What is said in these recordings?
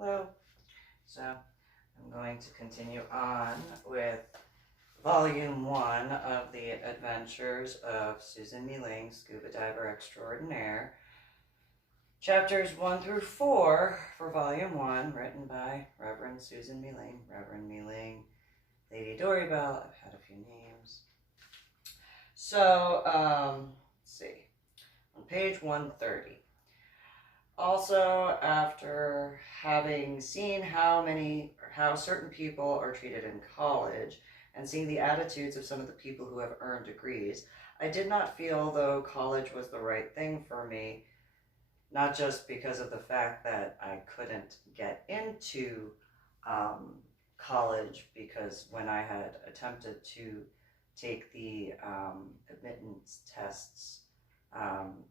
Hello. So I'm going to continue on with Volume 1 of the Adventures of Susan MeeLing, Scuba Diver Extraordinaire. Chapters 1 through 4 for Volume 1, written by Reverend Susan MeeLing, Reverend MeeLing, Lady Dori, Belle. I've had a few names. So, let's see. On page 130. Also, after having seen how certain people are treated in college and seeing the attitudes of some of the people who have earned degrees, I did not feel though college was the right thing for me, not just because of the fact that I couldn't get into college, because when I had attempted to take the admittance tests,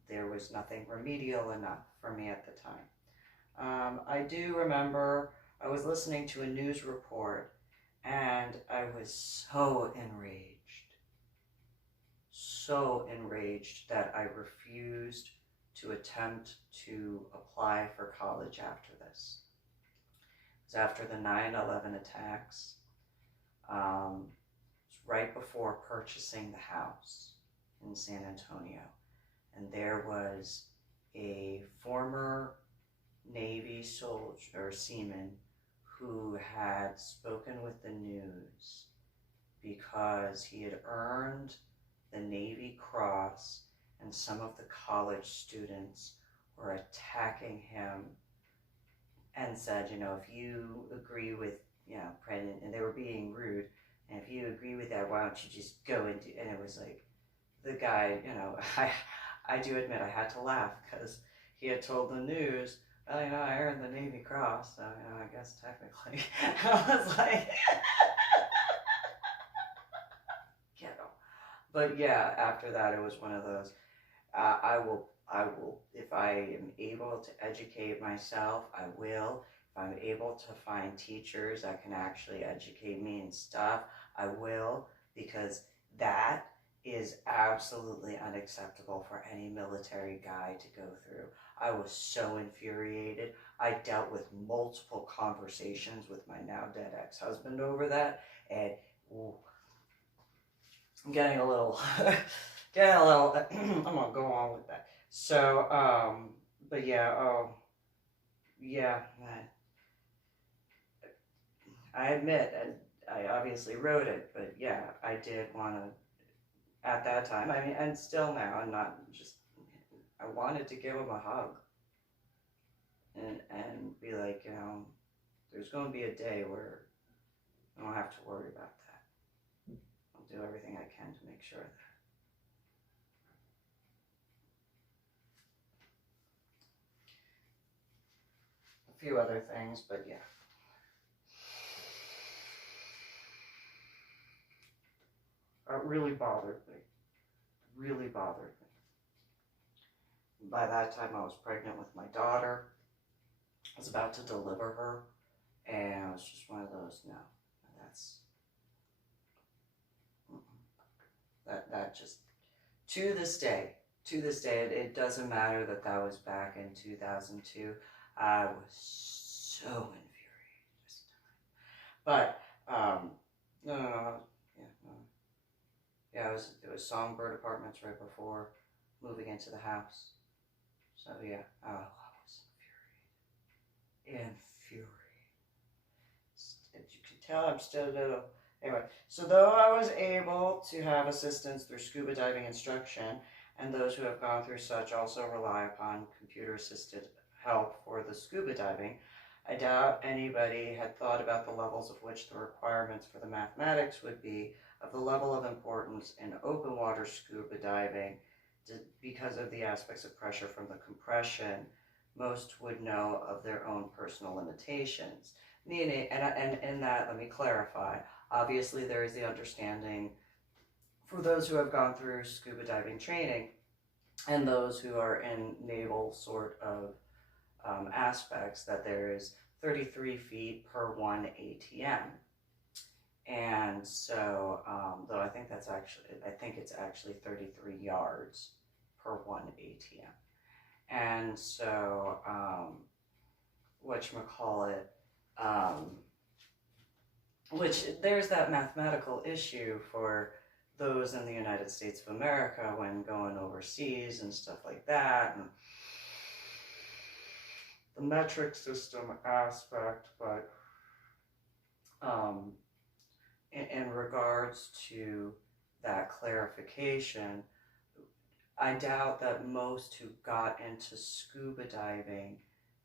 there was nothing remedial enough for me at the time. I do remember I was listening to a news report and I was so enraged that I refused to attempt to apply for college after this. It was after the 9/11 attacks. It was right before purchasing the house in San Antonio. And there was a former Navy soldier or seaman who had spoken with the news because he had earned the Navy Cross, and some of the college students were attacking him and said, if you agree with, pregnant, and they were being rude, and if you agree with that, why don't you just go into, and it was like, the guy, I do admit I had to laugh because he had told the news, well, I earned the Navy Cross, so, I guess technically. I was like, But yeah, after that, it was one of those, I will, if I am able to educate myself, I will. If I'm able to find teachers that can actually educate me and stuff, I will, because that is absolutely unacceptable for any military guy to go through. I was so infuriated. I dealt with multiple conversations with my now dead ex-husband over that, and I'm getting a little, I'm gonna go on with that. So, but yeah, I admit, and I obviously wrote it, but yeah, I did want to, at that time, and still now, and not just, I wanted to give him a hug and be like, there's going to be a day where I don't have to worry about that. I'll do everything I can to make sure of that. A few other things, but yeah. It really bothered me. Really bothered me. By that time, I was pregnant with my daughter. I was about to deliver her, and it was just one of those, no, that just, to this day, it doesn't matter that was back in 2002. I was so infuriated this time. But, it was Songbird Apartments right before moving into the house. So yeah, I was infuriated. As you can tell, I'm still a little. Anyway, so though I was able to have assistance through scuba diving instruction, and those who have gone through such also rely upon computer-assisted help for the scuba diving, I doubt anybody had thought about the levels of which the requirements for the mathematics would be of the level of importance in open water scuba diving because of the aspects of pressure from the compression. Most would know of their own personal limitations. Meaning, and in that, let me clarify, obviously there is the understanding for those who have gone through scuba diving training and those who are in naval sort of aspects, that there is 33 feet per 1 ATM. And so, though I think it's actually 33 yards per 1 ATM. And so, whatchamacallit, which there's that mathematical issue for those in the United States of America when going overseas and stuff like that, and the metric system aspect, but in regards to that clarification, I doubt that most who got into scuba diving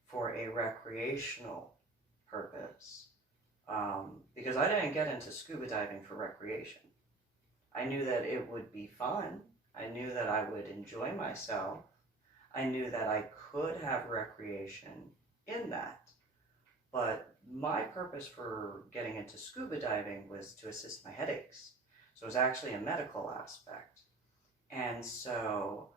for a recreational purpose, because I didn't get into scuba diving for recreation. I knew that it would be fun. I knew that I would enjoy myself. I knew that I could have recreation in that. But my purpose for getting into scuba diving was to assist my headaches. So it was actually a medical aspect. And so,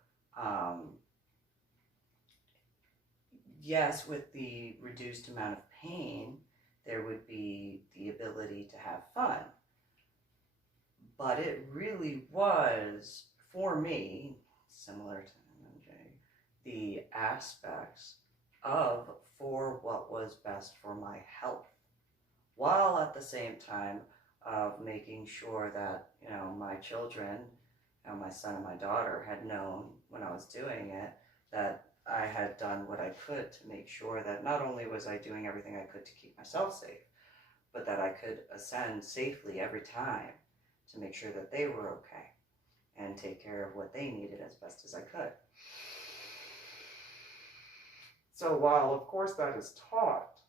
yes, with the reduced amount of pain, there would be the ability to have fun. But it really was, for me, similar to MJ, the aspects of for what was best for my health, while at the same time of making sure that, you know, my children, you know, my son and my daughter had known when I was doing it that I had done what I could to make sure that not only was I doing everything I could to keep myself safe, but that I could ascend safely every time to make sure that they were okay and take care of what they needed as best as I could. So while, of course, that is taught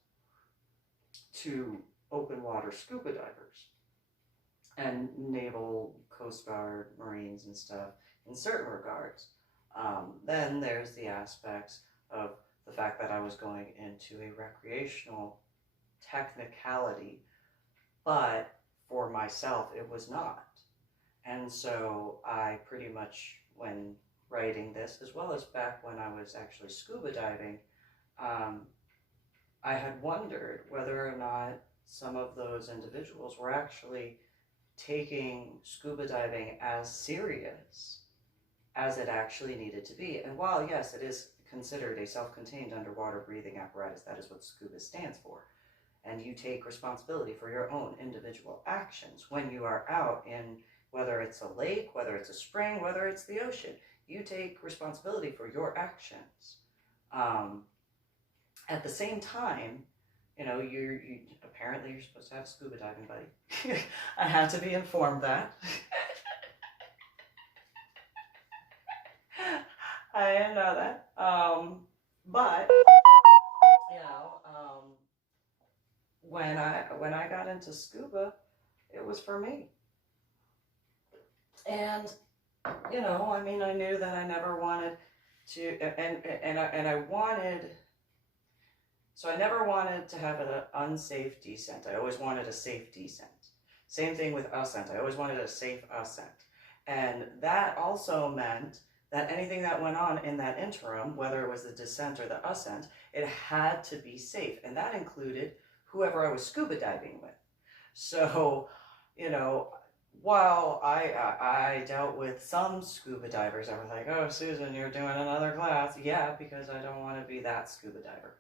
to open water scuba divers and naval, Coast Guard, Marines and stuff in certain regards, then there's the aspects of the fact that I was going into a recreational technicality, but for myself it was not. And so I pretty much, when writing this, as well as back when I was actually scuba diving, I had wondered whether or not some of those individuals were actually taking scuba diving as serious as it actually needed to be. And while, yes, it is considered a self-contained underwater breathing apparatus, that is what SCUBA stands for. And you take responsibility for your own individual actions when you are out in, whether it's a lake, whether it's a spring, whether it's the ocean. You take responsibility for your actions. At the same time, you know, apparently you're supposed to have a scuba diving buddy. I had to be informed that. I didn't know that. But you know, when I got into scuba, it was for me. And you know, I mean, I knew that I never wanted to, and I wanted. So I never wanted to have an unsafe descent. I always wanted a safe descent. Same thing with ascent. I always wanted a safe ascent. And that also meant that anything that went on in that interim, whether it was the descent or the ascent, it had to be safe. And that included whoever I was scuba diving with. So, you know, while I dealt with some scuba divers, I was like, oh, Susan, you're doing another class. Yeah, because I don't want to be that scuba diver.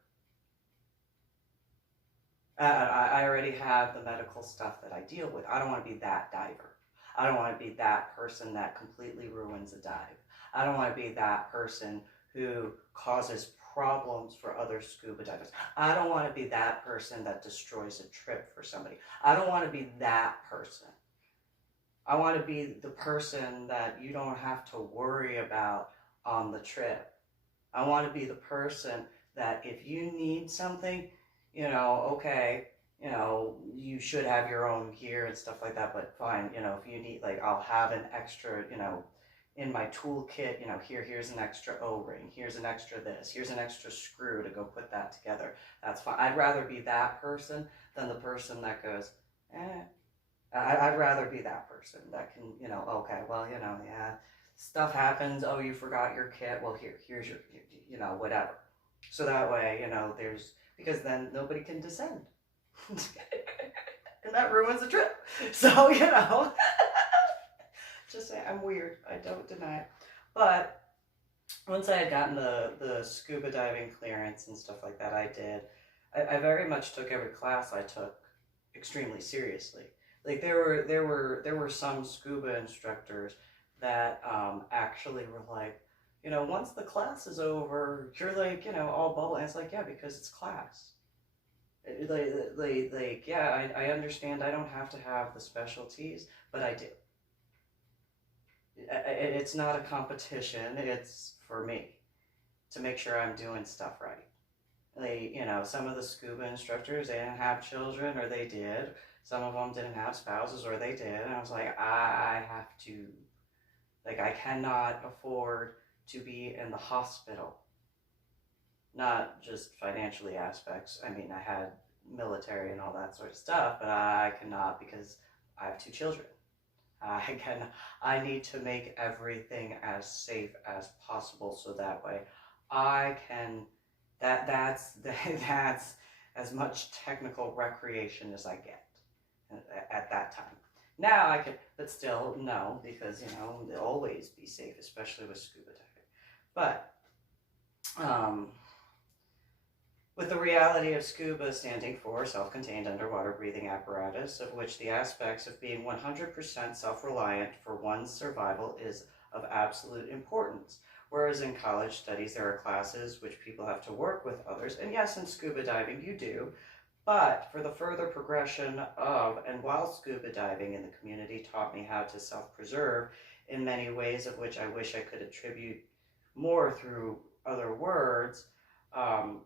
I already have the medical stuff that I deal with. I don't want to be that diver. I don't want to be that person that completely ruins a dive. I don't want to be that person who causes problems for other scuba divers. I don't want to be that person that destroys a trip for somebody. I don't want to be that person. I want to be the person that you don't have to worry about on the trip. I want to be the person that if you need something, you know, okay, you know, you should have your own gear and stuff like that, but fine, you know, if you need, like, I'll have an extra, you know, in my toolkit, you know, here's an extra O-ring, here's an extra this, here's an extra screw to go put that together. That's fine. I'd rather be that person than the person that goes, I'd rather be that person that can, you know, okay, well, you know, yeah, stuff happens, oh, you forgot your kit, well, here's your, you know, whatever. So that way, you know, because then nobody can descend. And that ruins the trip. So, you know, just say I'm weird. I don't deny it. But once I had gotten the scuba diving clearance and stuff like that, I did. I very much took every class I took extremely seriously. Like there were some scuba instructors that actually were like, once the class is over, you're like, all bubble. And it's like, yeah, because it's class. Yeah, I understand I don't have to have the specialties, but I do. It's not a competition. It's for me to make sure I'm doing stuff right. Some of the scuba instructors, they didn't have children, or they did. Some of them didn't have spouses, or they did. And I was like, I have to, I cannot afford to be in the hospital. Not just financially aspects. I mean, I had military and all that sort of stuff, but I cannot because I have 2 children. I need to make everything as safe as possible, so that way I can, that's as much technical recreation as I get at that time. Now I can, but still no, because always be safe, especially with scuba diving. But with the reality of SCUBA standing for self-contained underwater breathing apparatus, of which the aspects of being 100% self-reliant for one's survival is of absolute importance. Whereas in college studies, there are classes which people have to work with others. And yes, in scuba diving, you do. But for the further progression of, and while scuba diving in the community taught me how to self-preserve in many ways, of which I wish I could attribute more through other words,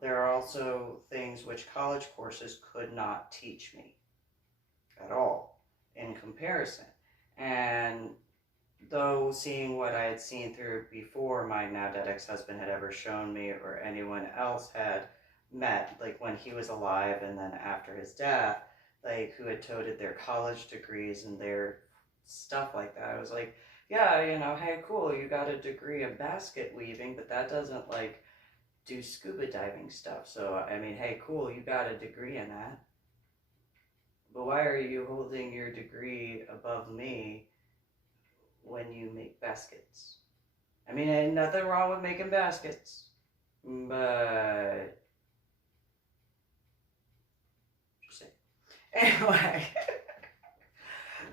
there are also things which college courses could not teach me at all in comparison. And though seeing what I had seen through before my now dead ex-husband had ever shown me, or anyone else had met, like when he was alive and then after his death, like who had toted their college degrees and their stuff like that, I was like, yeah, hey, cool, you got a degree in basket weaving, but that doesn't do scuba diving stuff. So, I mean, hey, cool, you got a degree in that. But why are you holding your degree above me when you make baskets? I mean, ain't nothing wrong with making baskets, but just saying. Anyway,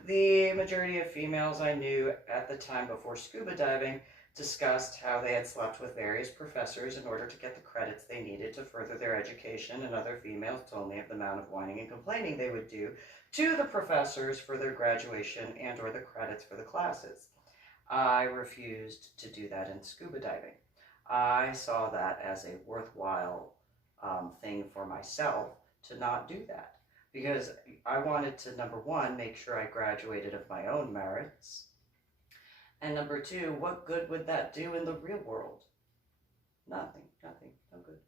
the majority of females I knew at the time before scuba diving discussed how they had slept with various professors in order to get the credits they needed to further their education, and other females told me of the amount of whining and complaining they would do to the professors for their graduation and or the credits for the classes. I refused to do that in scuba diving. I saw that as a worthwhile thing for myself to not do that, because I wanted to, number one, make sure I graduated of my own merits. And number 2, what good would that do in the real world? Nothing, no good.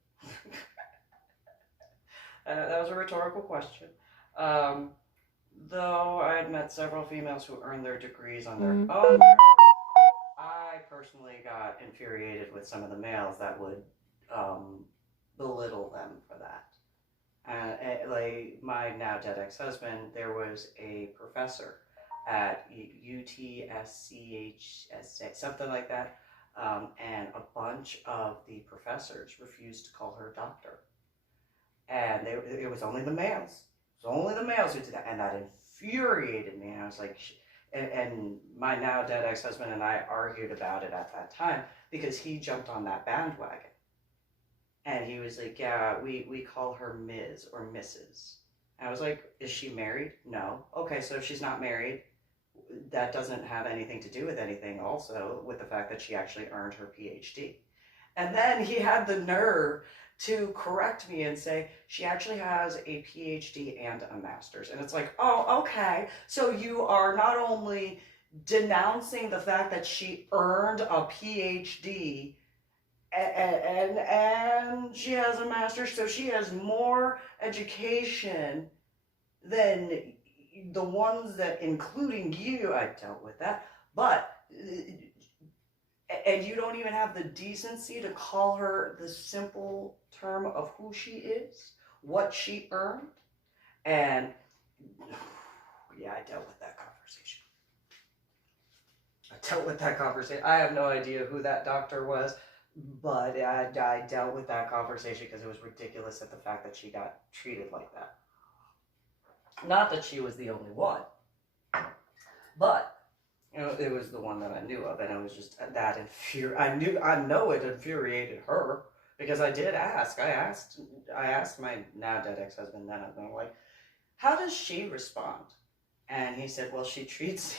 That was a rhetorical question. Though I had met several females who earned their degrees on their own merits, I personally got infuriated with some of the males that would belittle them for that. Like my now dead ex-husband, there was a professor at UTSCH, something like that, and a bunch of the professors refused to call her doctor. And it was only the males. It was only the males who did that, and that infuriated me. And I was like, and my now dead ex-husband and I argued about it at that time, because he jumped on that bandwagon. And he was like, yeah, we call her Ms. or Mrs. And I was like, is she married? No. Okay, so if she's not married, that doesn't have anything to do with anything, also with the fact that she actually earned her PhD. And then he had the nerve to correct me and say, she actually has a PhD and a master's. And it's like, oh, okay. So you are not only denouncing the fact that she earned a PhD and she has a master's, so she has more education than the ones that, including you, I dealt with that, but, and you don't even have the decency to call her the simple term of who she is, what she earned. And yeah, I dealt with that conversation. I have no idea who that doctor was. But I dealt with that conversation because it was ridiculous at the fact that she got treated like that. Not that she was the only one, but it was the one that I knew of, and it was just that I know it infuriated her because I did ask. I asked my now dead ex-husband, then husband, like, how does she respond? And he said, well, she treats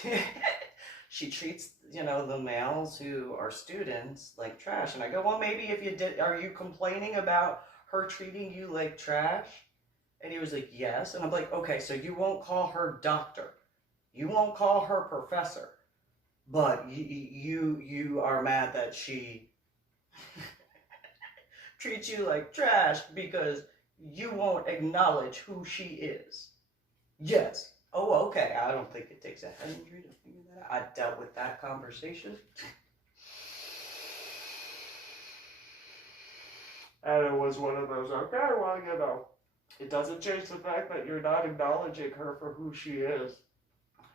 she treats the males who are students like trash. And I go, well, maybe if you did, are you complaining about her treating you like trash? And he was like, yes. And I'm like, okay, so you won't call her doctor, you won't call her professor, but you are mad that she treats you like trash because you won't acknowledge who she is. Yes. Oh, okay. I don't think it takes a head injury to figure that out. I dealt with that conversation. And it was one of those, okay, well, it doesn't change the fact that you're not acknowledging her for who she is.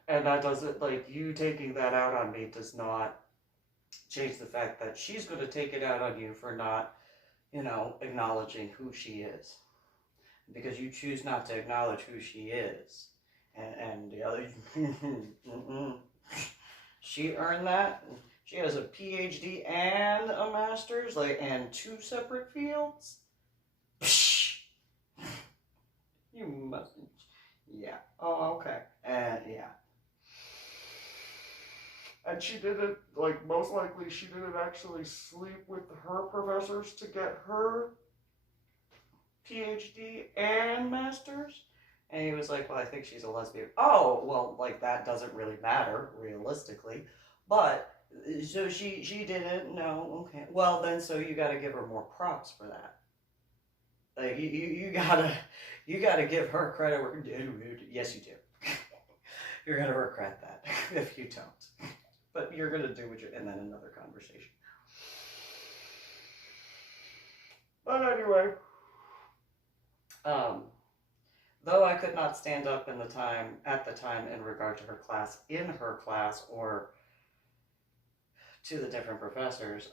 And that doesn't, you taking that out on me does not change the fact that she's going to take it out on you for not, acknowledging who she is. Because you choose not to acknowledge who she is. And the other, she earned that. She has a PhD and a master's, and 2 separate fields. You mustn't. Yeah. Oh, okay. And yeah. And she didn't, most likely she didn't actually sleep with her professors to get her PhD and master's. And he was like, well, I think she's a lesbian. Oh, well, that doesn't really matter, realistically. But, so she didn't, no, okay. Well, then, so you gotta give her more props for that. You gotta give her credit where, yes, you do. You're gonna regret that if you don't. But you're gonna do what and then another conversation. But anyway, though I could not stand up at the time in regard to her class, or to the different professors,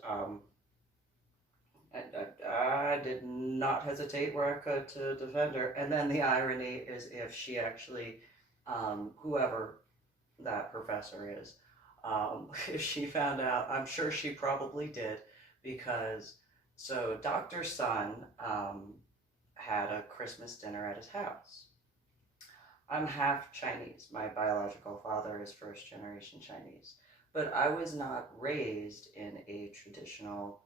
I did not hesitate where I could to defend her. And then the irony is, if she actually, whoever that professor is, if she found out, I'm sure she probably did, because so Dr. Sun had a Christmas dinner at his house. I'm half Chinese. My biological father is first generation Chinese, but I was not raised in a traditional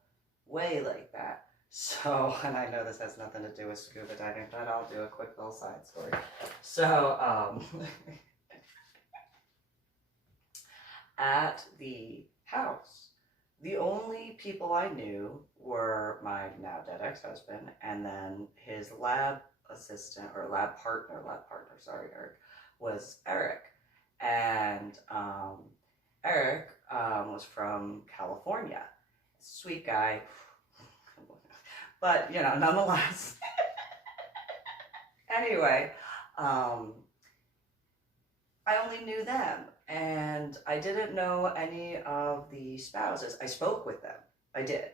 way like that. So, and I know this has nothing to do with scuba diving, but I'll do a quick little side story. So, at the house, the only people I knew were my now dead ex-husband, and then his lab partner, Eric, was Eric. And Eric was from California. Sweet guy. But, nonetheless. Anyway, I only knew them. And I didn't know any of the spouses. I spoke with them. I did.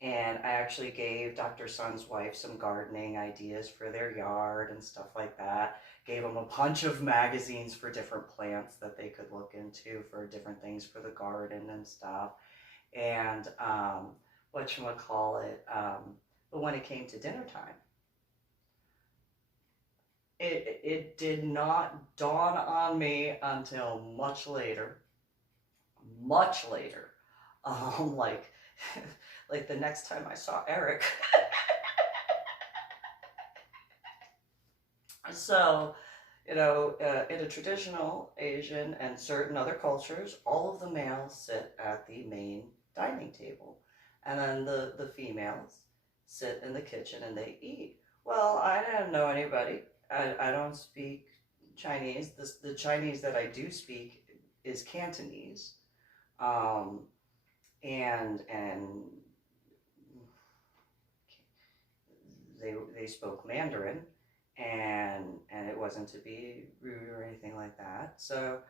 And I actually gave Dr. Sun's wife some gardening ideas for their yard and stuff like that. Gave them a bunch of magazines for different plants that they could look into for different things for the garden and stuff. And but when it came to dinner time, it did not dawn on me until much later, like the next time I saw Eric. So, in a traditional Asian and certain other cultures, all of the males sit at the main dining table, and then the females sit in the kitchen and they eat. Well, I didn't know anybody. I don't speak Chinese. The Chinese that I do speak is Cantonese, and they spoke Mandarin, and it wasn't to be rude or anything like that. So,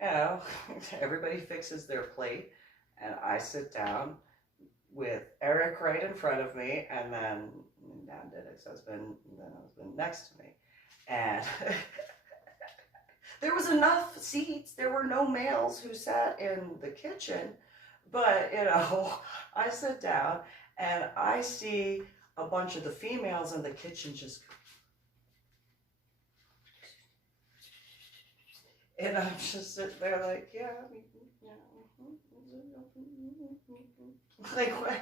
everybody fixes their plate, and I sit down. with Eric right in front of me, and then now dead ex-husband, and then husband next to me. And there was enough seats. There were no males who sat in the kitchen, but I sit down and I see a bunch of the females in the kitchen just, and I'm just sitting there like, yeah, like what?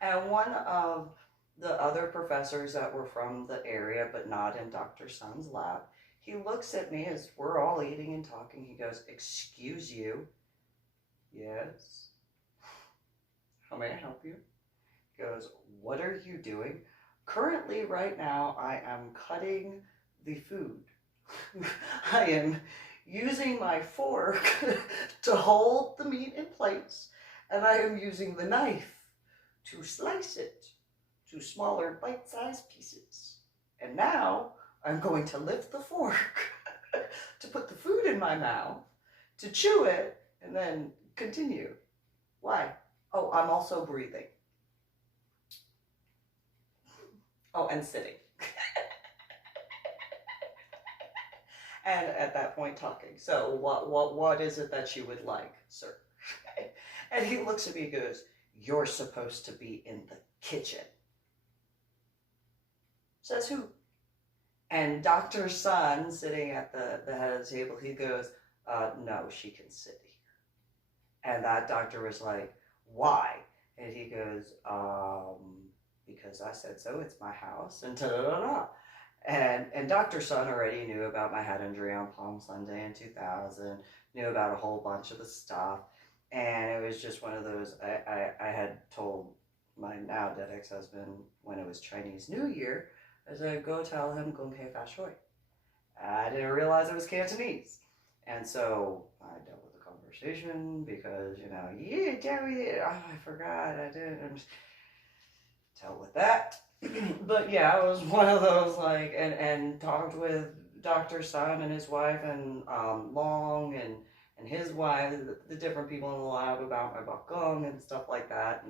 And one of the other professors that were from the area, but not in Dr. Sun's lab, he looks at me as we're all eating and talking. He goes, "Excuse you." "Yes." "How may I help you?" He goes, "What are you doing?" "Currently, right now, I am cutting the food. I am using my fork to hold the meat in place, and I am using the knife to slice it to smaller bite-sized pieces. And now I'm going to lift the fork to put the food in my mouth, to chew it, and then continue." "Why?" "Oh, I'm also breathing." "Oh, and sitting." And at that point talking. "So what is it that you would like, sir?" And he looks at me and goes, "You're supposed to be in the kitchen." Says who? And Dr. Sun, sitting at the head of the table, he goes, "No, she can sit here." And that doctor was like, "Why?" And he goes, "Because I said so, it's my house," and da-da-da-da. And Dr. Sun already knew about my head injury on Palm Sunday in 2000, knew about a whole bunch of the stuff. And it was just one of those, I had told my now dead ex-husband when it was Chinese New Year, I said, "Go tell him Gong Hei Fa Shui." I didn't realize it was Cantonese. And so I dealt with the conversation because, I forgot, I didn't dealt with that. But yeah, it was one of those like, and talked with Dr. Sun and his wife and Long and his wife, the different people in the lab about my bakgong and stuff like that,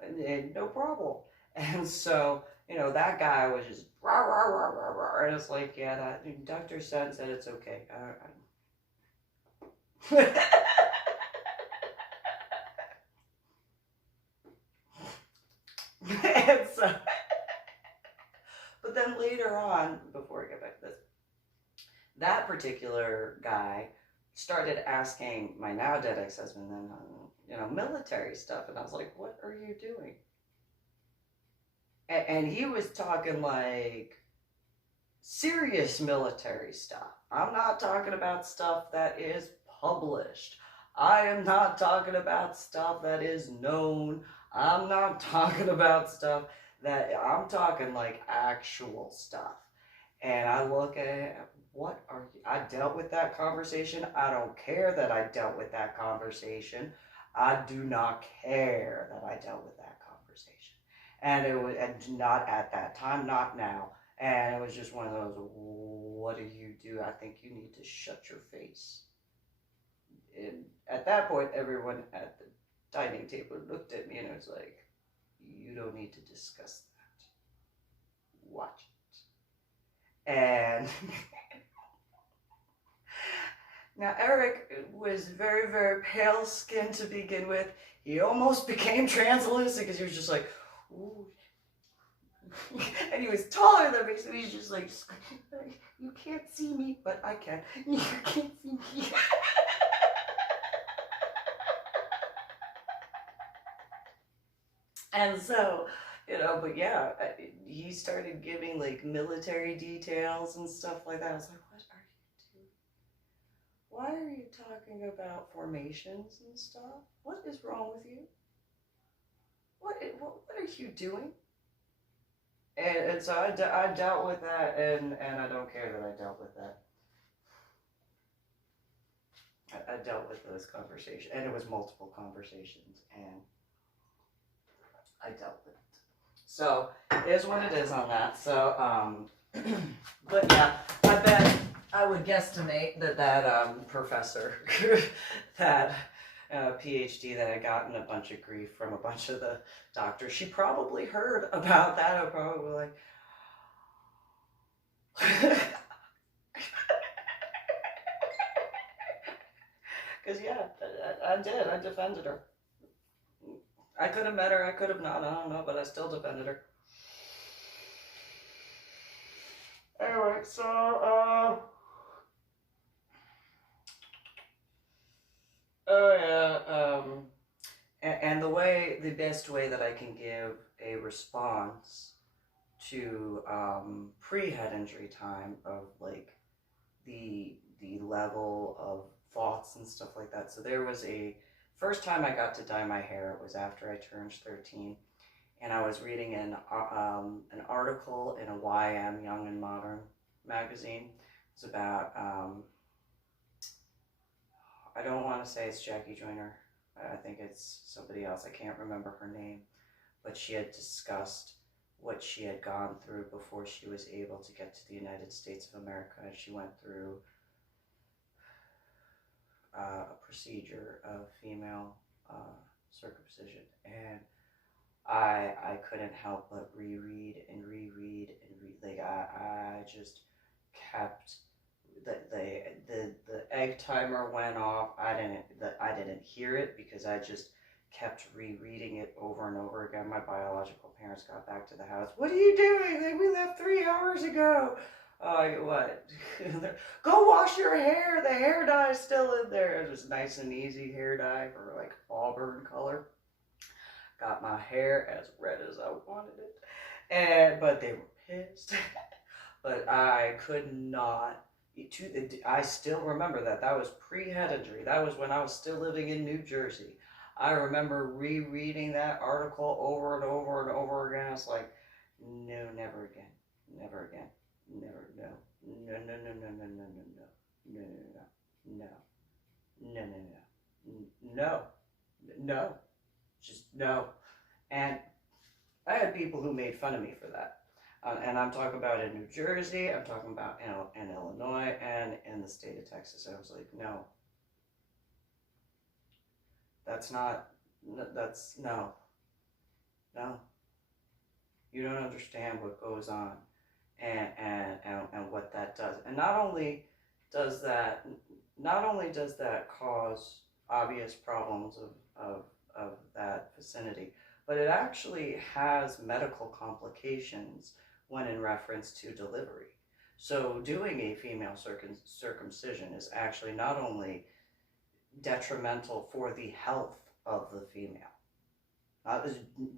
and no problem. And so, that guy was just rah, rah, rah, rah, rah, and it's like, yeah, that Dr. Sun said it's okay. And so, but then later on, before I get back to this, that particular guy started asking my now dead ex-husband then, military stuff, and I was like, "What are you doing?" And he was talking like serious military stuff. I'm not talking about stuff that is published. I am not talking about stuff that is known. I'm not talking about stuff I'm talking like actual stuff. And I look at it, I dealt with that conversation. I don't care that I dealt with that conversation. I do not care that I dealt with that conversation. And it was not at that time, not now. And it was just one of those, what do you do? I think you need to shut your face. And at that point, everyone at the dining table looked at me and it was like, you don't need to discuss that. Watch it. And now Eric was very, very pale skinned to begin with. He almost became translucent because he was just like, ooh. And he was taller than me, so he's just like, you can't see me, but I can. You can't see me. And so, but yeah, he started giving like military details and stuff like that. I was like, what are you doing? Why are you talking about formations and stuff? What is wrong with you? What are you doing? And so I dealt with that, and I don't care that I dealt with that. I dealt with those conversations, and it was multiple conversations, and I dealt with it. So it is what it is on that. So, but yeah, I bet I would guesstimate that professor that PhD that I gotten a bunch of grief from a bunch of the doctors. She probably heard about that. I'm probably like, because yeah, I did. I defended her. I could have met her. I could have not. I don't know, but I still defended her. Anyway, so oh yeah, and the best way that I can give a response to pre-head injury time of like the level of thoughts and stuff like that. So there was a first time I got to dye my hair. It was after I turned 13, and I was reading an article in a YM Young and Modern magazine. It was about I don't want to say it's Jackie Joyner. I think it's somebody else. I can't remember her name, but she had discussed what she had gone through before she was able to get to the United States of America. She went through a procedure of female circumcision, and I couldn't help but reread and reread and read. Like I just kept the egg timer went off. I didn't hear it because I just kept rereading it over and over again. My biological parents got back to the house. What are you doing? Like, we left 3 hours ago. What? Go wash your hair. The hair dye is still in there. It was nice and easy hair dye for like auburn color. Got my hair as red as I wanted it, but they were pissed. But I could not. I still remember that was pre-head injury. That was when I was still living in New Jersey. I remember rereading that article over and over and over again. It's like, no, never again, never again, never, no, no, no, no, no, no, no, no, no, no, no, no, no, no, just no. And I had people who made fun of me for that. And I'm talking about in New Jersey, I'm talking about in Illinois, and in the state of Texas. I was like, no. No. You don't understand what goes on and what that does. And not only does that cause obvious problems of that vicinity, but it actually has medical complications when in reference to delivery. So doing a female circumcision is actually not only detrimental for the health of the female, not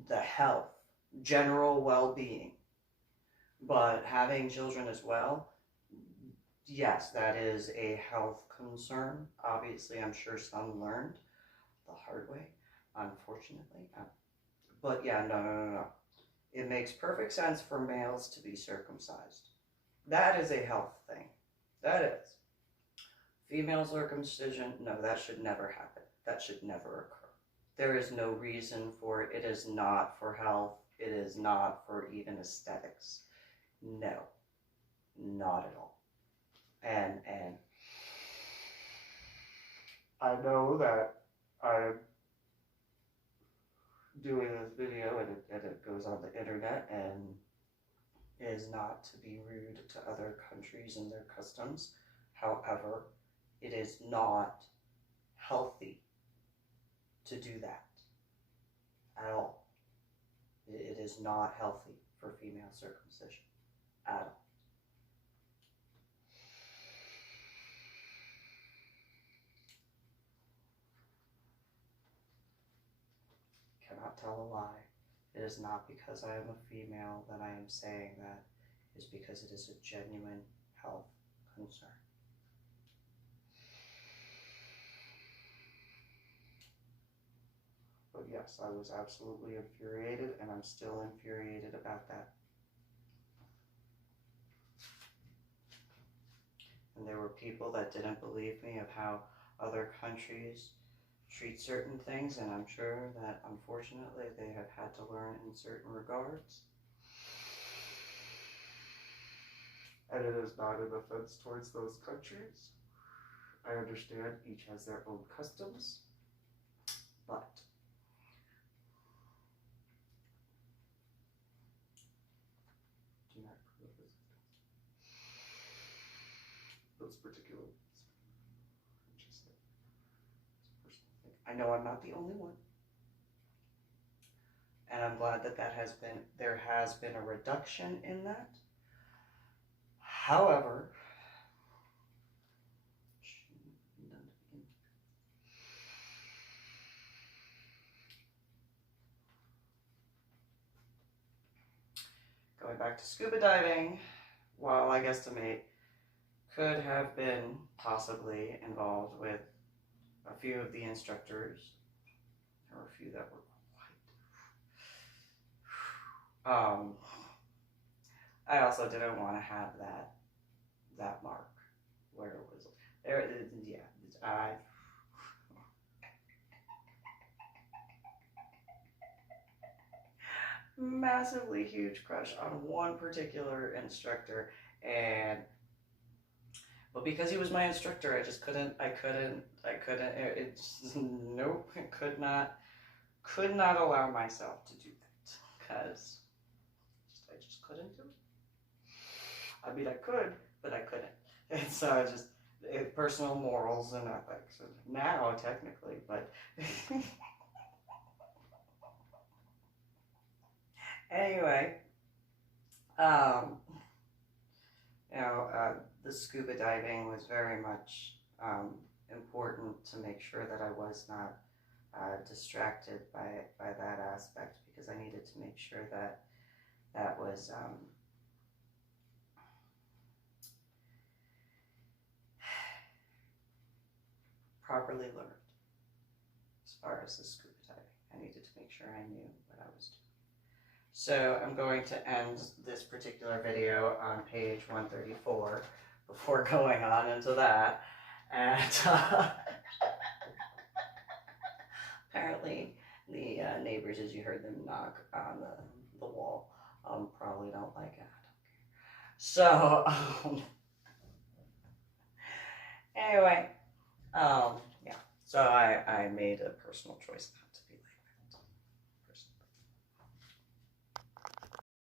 the health, general well-being, but having children as well, yes, that is a health concern. Obviously, I'm sure some learned the hard way, unfortunately. But yeah, no. It makes perfect sense for males to be circumcised. That is a health thing. That is. Female circumcision, no, that should never happen. That should never occur. There is no reason for it. It is not for health. It is not for even aesthetics. No, not at all. And I know that I'm doing this video and it goes on the internet and is not to be rude to other countries and their customs. However, it is not healthy to do that at all. It is not healthy for female circumcision at all. Cannot tell a lie. It is not because I am a female that I am saying that. It is because it is a genuine health concern. But yes, I was absolutely infuriated, and I'm still infuriated about that. And there were people that didn't believe me of how other countries treat certain things, and I'm sure that unfortunately they have had to learn in certain regards. And it is not an offense towards those countries. I understand each has their own customs, but do not approve of those particular. I know I'm not the only one, and I'm glad that there has been a reduction in that. However, going back to scuba diving, while I guesstimate could have been possibly involved with a few of the instructors. There were a few that were quite. I also didn't want to have that mark where it was there. Yeah, massively huge crush on one particular instructor, but because he was my instructor, I just couldn't. Nope, could not allow myself to do that because I just couldn't do it. I mean, I could, but I couldn't. And so personal morals and ethics. Now, technically, but anyway, the scuba diving was very much important to make sure that I was not distracted by that aspect, because I needed to make sure that was properly learned. As far as the scuba diving, I needed to make sure I knew what I was doing. So I'm going to end this particular video on page 134 before going on into that. And apparently the neighbors, as you heard them knock on the wall, probably don't like it. So anyway, yeah. So I made a personal choice.